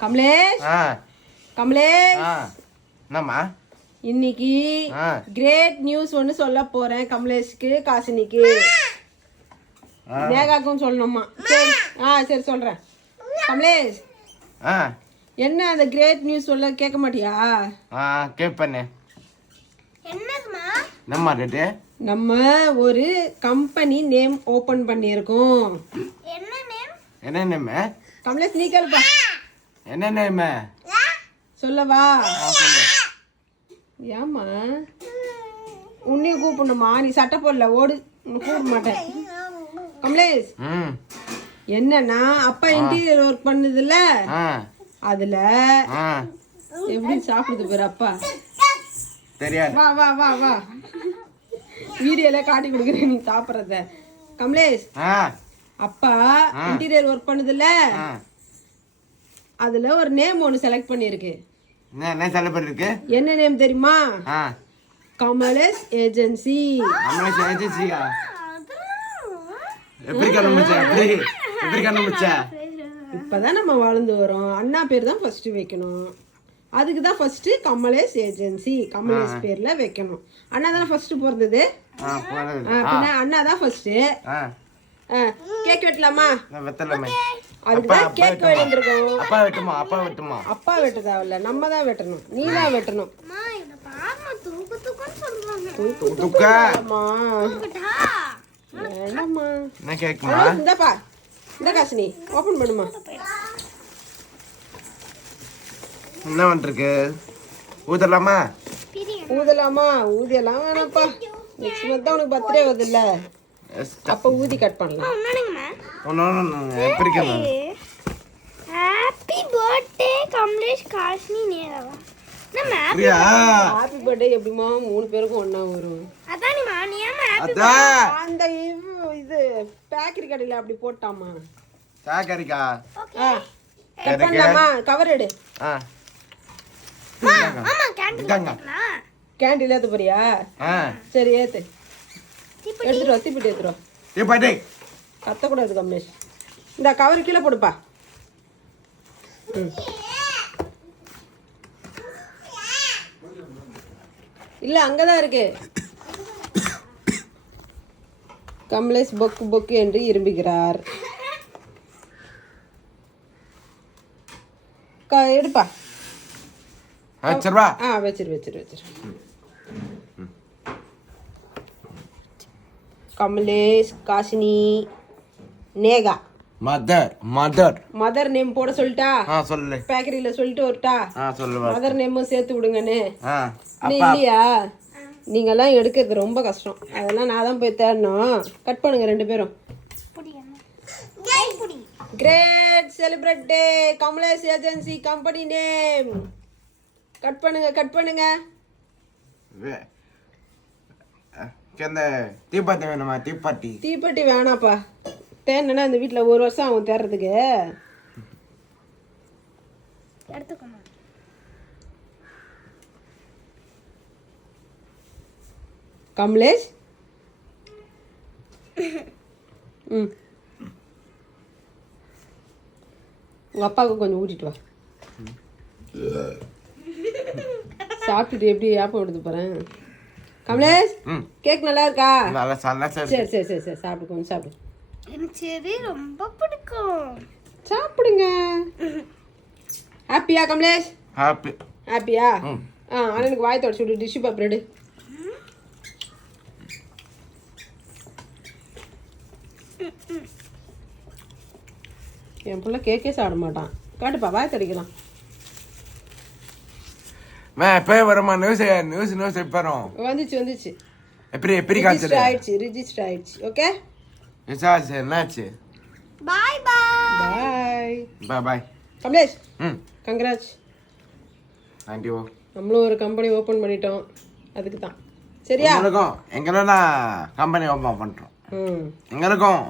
கமலேஷ். ஆ. கமலேஷ். ஆ. என்னம்மா? இன்னைக்கு great news ஒன்று சொல்ல போறேன் கமலேஷ்க்கு காசினிக்கு. ஆ. நேகாக்கும் சொல்லணுமா? சரி. ஆ சரி சொல்றேன். கமலேஷ். ஆ. என்ன அந்த கிரேட் நியூஸ் சொல்ல கேட்க மாட்டியா? ஆ கேட்பண்ணே என்னம்மா ரேட்டு? நம்ம ஒரு கம்பெனி நேம் ஓபன் பண்ணியிருக்கோம். என்ன நேம் என்ன நேமு கமலேஷ் நீ கேளுப்பா. என்ன நேமு? சொல்லவா? ஏம்மா? உன்னையும் கூப்பிடணுமா? நீ சட்டை போடல ஓடு. கூப்பிட மாட்டேன். கமலேஷ் என்னன்னா அப்பா இன்டீரியர் ஒர்க் பண்ணுதுல்ல? அதுல எப்படி சாப்பிடுது பாரு அப்பா? தெரியாது. வா வா வா வா. வீடியோல காட்டி கொடுக்குறேன் நீ சாப்பிட்றத. கமலேஷ் அப்பா இன்டீரியர் ஒர்க் பண்ணுதுல்ல? அதுல ஒரு நேம் ஒன்று செலக்ட் பண்ணியிருக்கு. என்ன என்ன செலவு இருக்கு என்ன நேம் தெரியுமா? கமலேஷ் ஏஜென்சி. நம்மளே ஏஜென்சியா? எப்படி கண்டுபிடிச்ச எப்படி? எப்படி கண்டுபிடிச்ச இப்பதான் நம்ம வளர்ந்து வரோம். அண்ணா பேர் தான் ஃபர்ஸ்ட் வைக்கணும். அதுக்கு தான் ஃபர்ஸ்ட் கமலேஷ் ஏஜென்சி. கமலேஷ் பேர்ல வைக்கணும். அண்ணா தானே ஃபர்ஸ்ட் பிறந்தது? அண்ணா தான் ஃபர்ஸ்ட் கேக் வெட்டலாமா? வெத்தலமே அதுக்கு அப்பா தான் அப்பா கேக் வெட்டுமா? வேண்டியிருக்கோம் அப்பா வெட்டுமா? அப்பா வெட்டுமா? அப்பா வெட்ட தேவையில்ல நம்ம தான் வெட்டணும். நீ தான் வெட்டணும். என்ன கேக்குமா? இந்தாப்பா இந்த காசினி ஓபன் பண்ணுமா என்ன பண்ணிருக்கு ஊதலாமா? ஊதலாமா? ஊதியெல்லாம் வேணாம்ப்பா. நெக்ஸ்ட் மந்த் தான் உனக்கு பர்த்டே வருதுல்ல. அப்ப ஊதி கட் பண்ணலாம். எப்படி ஹாப்பி பர்த்டே கமலேஷ் காஷ்மி நேரவா? நம்ம பிரியா. ஹாப்பி பர்த்டே எப்படிமா மூணு பேருக்கும் ஒண்ணா வரும். அதானிமா நீ ஏமா ஹாப்பி அதான். அந்த இவ்- இது பேக்கரி கடையில அப்படி போட்டாமா கட் பண்ணலாமா கவர் எடு. ஆ. ஆமா கேண்டீன் இந்தாங்க. கேண்டீன்ல ஏத்து போறியா? ஆ. சரி ஏத்து. எடுத்துட்டு வா தீப்பிட்டு எடுத்துட்டு வா. ஏ பாட்டி கத்தக்கூடாது கமலேஷ். இந்த கவர் கீழே போடுப்பா. ம். இல்ல அங்கதான் இருக்கு. கமலேஷ் பொக்கு பொக்கு என்று இரும்புகிறார். க- எடுப்பா. ஆ சரிவா ஆ வச்சிரு வச்சிரு வச்சிரு. கமலேஷ் காசினி. Neha. Mother mother mother name போட சொல்லிட்டா? ஆ சொல்லு. பேக்கரியில சொல்லிட்டு வரட்டா? ஆ சொல்லுவா மதர் நேமும் சேர்த்து விடுங்கன்னு. ஆ இல்லையா? நீங்கெல்லாம் எடுக்கிறது ரொம்ப கஷ்டம். அதெல்லாம் நான் தான் போய் தேடணும். கட் பண்ணுங்க ரெண்டு பேரும். Great celebrate day Kamlesh agency company name cut பண்ணுங்க கட் பண்ணுங்க. தீப்பாத்தி வேணுமா? தீப்பாத்தி தீப்பெட்டி வேணாப்பா. தேன்னா இந்த வீட்டில் ஒரு வருஷம் ஆகும் தேடுறதுக்கு. எடுத்துக்கோமா. கமலேஷ்? ம். உங்கள் அப்பாவுக்கு கொஞ்சம் ஊட்டிட்டு வா. சாப்பிட்டுட்டு எப்படி ஏப்பம் எடுத்து போகிறேன் கமலேஷ் ம். கேக் நல்லா இருக்கா? சரி சரி சரி சரி சாப்பிடு கொஞ்சம் சாப்பிடு. எனக்கு செடி ரொம்ப பிடிக்கும். சாப்பிடுங்க. ஹாப்பியா கமலேஷ்? ஹாப்பி ஹாப்பியா ஆ அண்ணனுக்கு வாய் தொடச்சி விடு டிஷ்யூ பேப்பர் எடு. என் புள்ள கேக்கே சாப்பிட மாட்டான். காட்டுப்பா வாய் தடிக்கலாம் மே எப்போ வருமா? நியூஸ் நியூஸ் நியூஸ் எப்போ வரும். வந்துச்சு வந்துச்சு. எப்படி எப்படி காய்ச்சல்? ஆயிடுச்சு ரிஜிஸ்டர் ஆயிடுச்சு ஓகே விசாரிச்சு என்னாச்சு பாய் பாய் பாய் பாய் பாய் கமலேஷ். ம். கங்க்ராட்ச் தேங்க்யூ நம்மளும் ஒரு கம்பெனி ஓப்பன் பண்ணிட்டோம். அதுக்கு தான் சரியா? எங்களுக்கும் எங்களும் கம்பெனி ஓப்பன் பண்ணுறோம் ம். எங்களுக்கும்.